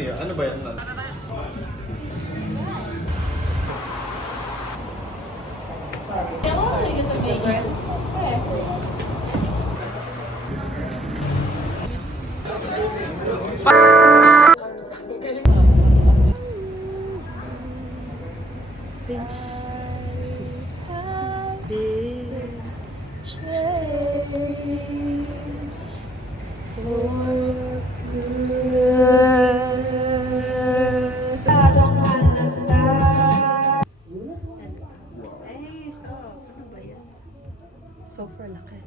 Maria, ano ba yan? Super laki.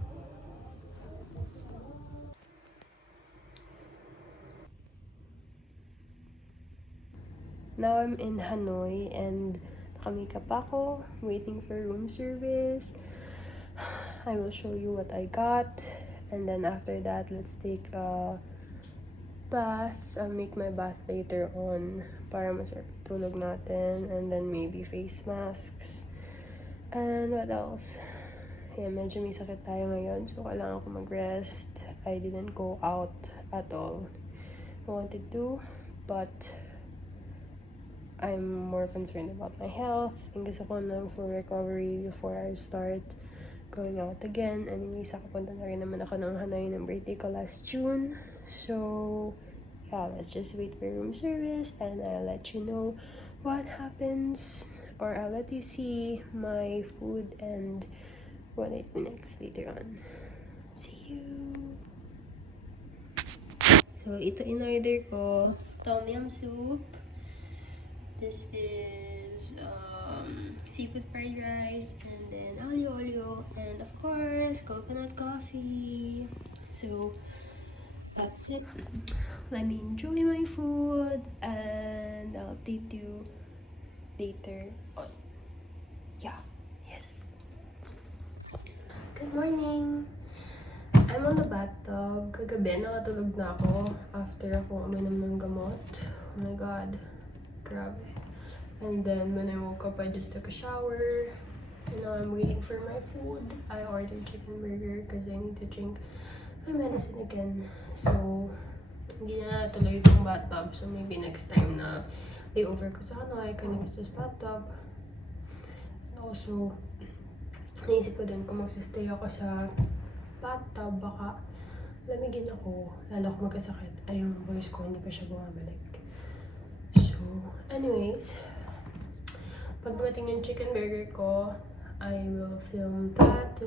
Now I'm in Hanoi and nakamikap ako, waiting for room service. I will show you what I got, and then after that, let's take a bath. I'll make my bath later on para masarap tulog natin, and then maybe face masks. And what else? Yeah, medyo may sakit tayo ngayon, so kailangan ko mag-rest. I didn't go out at all. I wanted to, but I'm more concerned about my health. And gusto ko ng full recovery before I start going out again. Anyways, nakapunta na rin naman ako ng Hanoi ng birthday ko last June. So, yeah, let's just wait for room service and I'll let you know what happens, or I'll let you see my food and what I do next later on. See you! So, ito in-order ko. Tom yum soup. This is seafood fried rice, and then olio, and of course, coconut coffee. So, that's it. Let me enjoy my food, and I'll update you later on. Yeah, yes. Good morning! I'm on the bathtub. Kagabi, nakatulog na ako after ako uminom ng gamot. Oh my god. Grabe. And then when I woke up, I just took a shower. And now I'm waiting for my food. I ordered chicken burger because I need to drink my medicine again. So, hindi na natuloy itong bathtub. So maybe next time na layover ko sa Hanoi, I can use this bathtub. And also, naisip ko din kung magsistay ako sa bathtub, baka lamigin ako, lalo ako magkasakit. Ay, yung voice ko, hindi pa siya bumabalik. So, anyways, pag dumating yung chicken burger ko, I will film that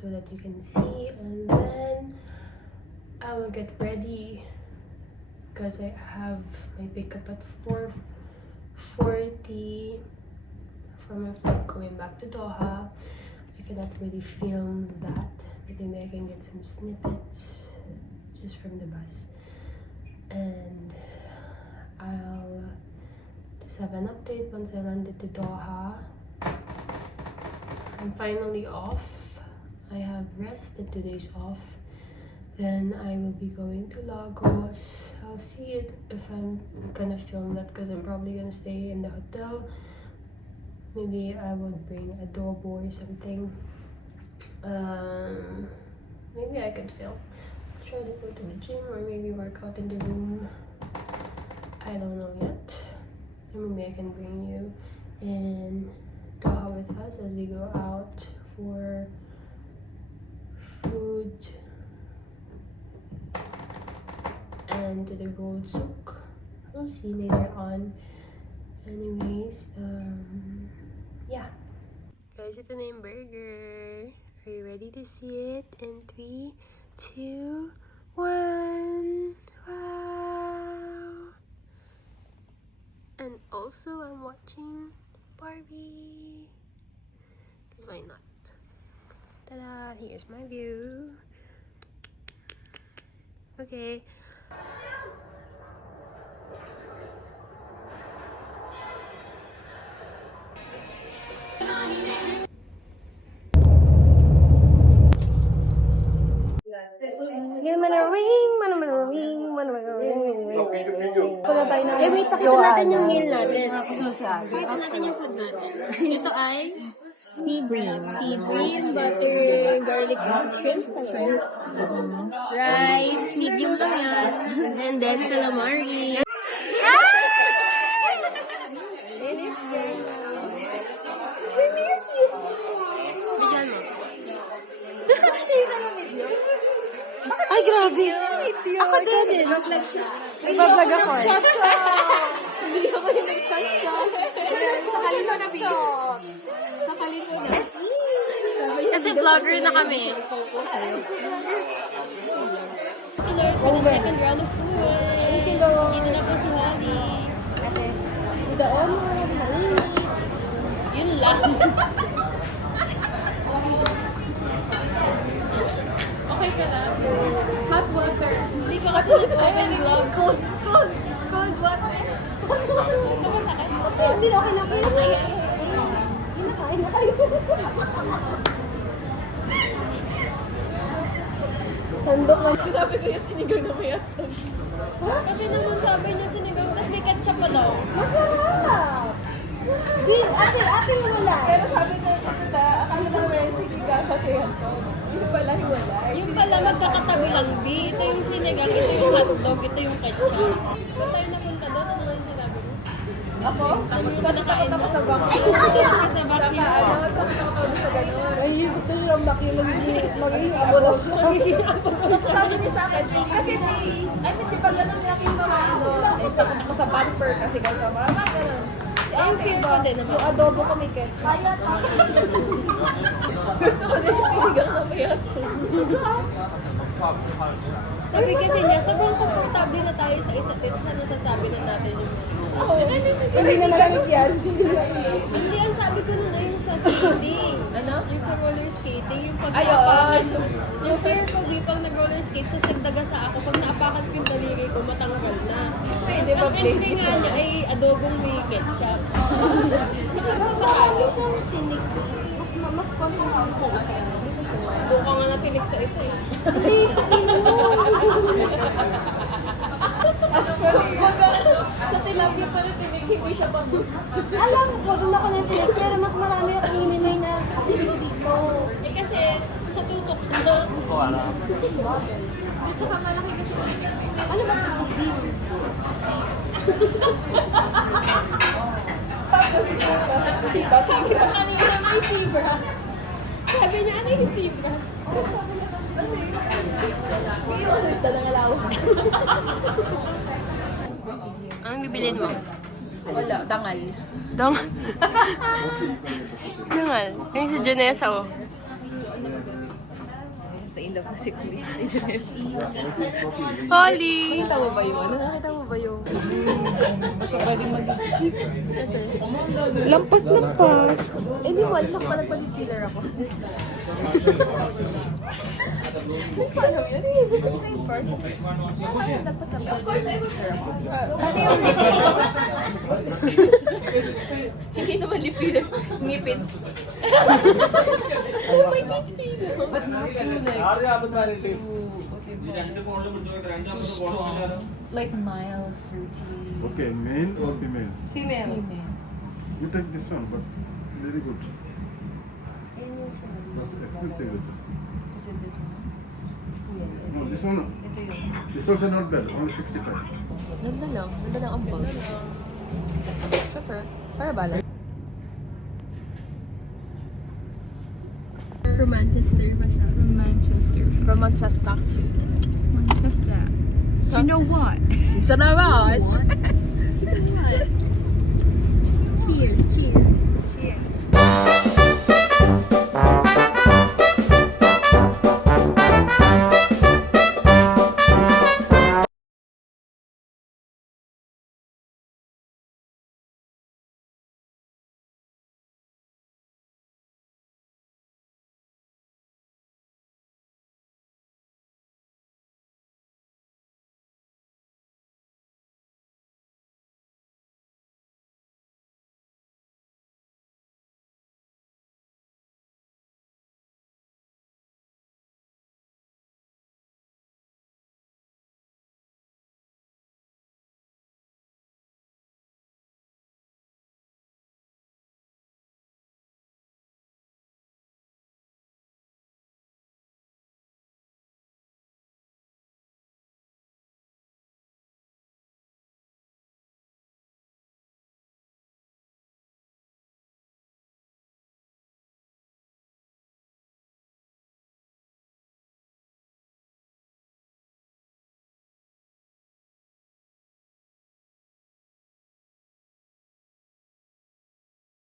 so that you can see, and then I will get ready because I have my pickup at 4:40 from my flight going back to Doha. I cannot really film that. Maybe I can get some snippets just from the bus, and I'll just have an update once I landed to Doha. I'm finally off. I have rested 2 days off. Then I will be going to Lagos. I'll see it if I'm gonna film that because I'm probably gonna stay in the hotel. Maybe I will bring adobo or something. Maybe I could film. Try to go to the gym or maybe work out in the room. I don't know yet. Maybe I can bring you in Doha with us as we go out for food and to the Gold Souk. We'll see later on. Anyways, yeah. Guys, ito na yung burger. Are you ready to see it? In 3, 2, 1. Wow! And also, I'm watching Barbie. Because why not? Ta-da! Here's my view. Okay. Eh, wait, pakita natin yung meal natin. Pakita natin yung food natin. Ito ay sea bream. Sea bream, butter, garlic, shrimp. Rice, medium lang yan. And then calamari. Ako din. Nag-vlog siya. Nagbablog ako eh. Hindi ako yung nag-shot. Sakalin mo na, B. Sakalin mo na. Kasi vlogger na kami. Alert for the second round of food. Dito na po si Mali. Ate. Dito, mainit. Yun lang. Okay ka na. Hot water. Hindi ko kasi nag-open vlog. Cold water. Hindi na okay na kayo. Hinakain na kayo. Sandok lang. Sabi ko yung sinigang na may atog. Kasi naman sabi niya sinigang, tapos may ketchup pa daw. Masarap! Ate mo wala. Pero sabi na akala na may sinigang kasi atog. Yung pala wala. Yung pala magkakatabi lang, B. Ito yung sinigang, ito yung hotdog, ito yung ketchup. Ba't tayo napunta doon? Ano yung sinabi mo? Ako? Kasi takot ako sa vacuum. Sa vacuum. Takot ako sa gano'n. Ay, ito yung vacuum. Magiging abo daw. Sabi niya sa akin, kasi di ba gano'n laki yung mga takot ako sa bumper kasi gano'n. Mga gano'n. Yung fear ko din naman. Yung adobo ko may ketchup. Gusto ko din yung sinigang na may atog. Sabi kasi niya, sobrang komportable na tayo sa isa't isa sa nasasabi na natin yung hindi na malamig yan. Hindi, ang sabi ko nun ay yung sa skating. Ano? Yung sa roller skating. Yung pag-apakan. Yung fear ko, pag nag-roller skate, sasagdaga sa ako. Pag naapakan ko yung daliri ko, matanggal na. Pwede ba play? Ang entry nga niya ay adobong may ketchup. Sa ano? Tinik. Mas konti ko. Doon ka nga natinik sa isa eh. Sa tilapia pa rin tinig sa bangus. Alam ko, doon ako natinig, pero mas marami ang ininay na dito. Eh kasi, sa tutok na. At saka malaki kasi. Ano ba ito? Tapos siba. Ano ba may zebra? Sabi niya, ano yung zebra? Sabi niya, ano yun? May honest na nangalaw. Anong bibilin mo? Wala, dangal. Dangal? Dangal? Yung sa Janessa, oh. Sa inlove na si Kuya. Holly! Nakita mo ba yun? Nakita mo ba yun? Siya pwedeng mag-lipstick. Lampas. Eh di mo, alam pa nagpa-concealer ako. Paano yun? Same part. Of course, I was there. Ano yung hindi naman lip filler. Ngipin. Oh my teeth filler. But not too like mild, fruity. Okay, male or female? Female. You take this one, but very good. But expensive. Is it this one? No, this one. This also not bad. Only 65. Ganda lang. Ganda lang ang bag. Super. Para balance. From Manchester pa siya. From Manchester. So, you know what? Siya na ba? Cheers. Cheers.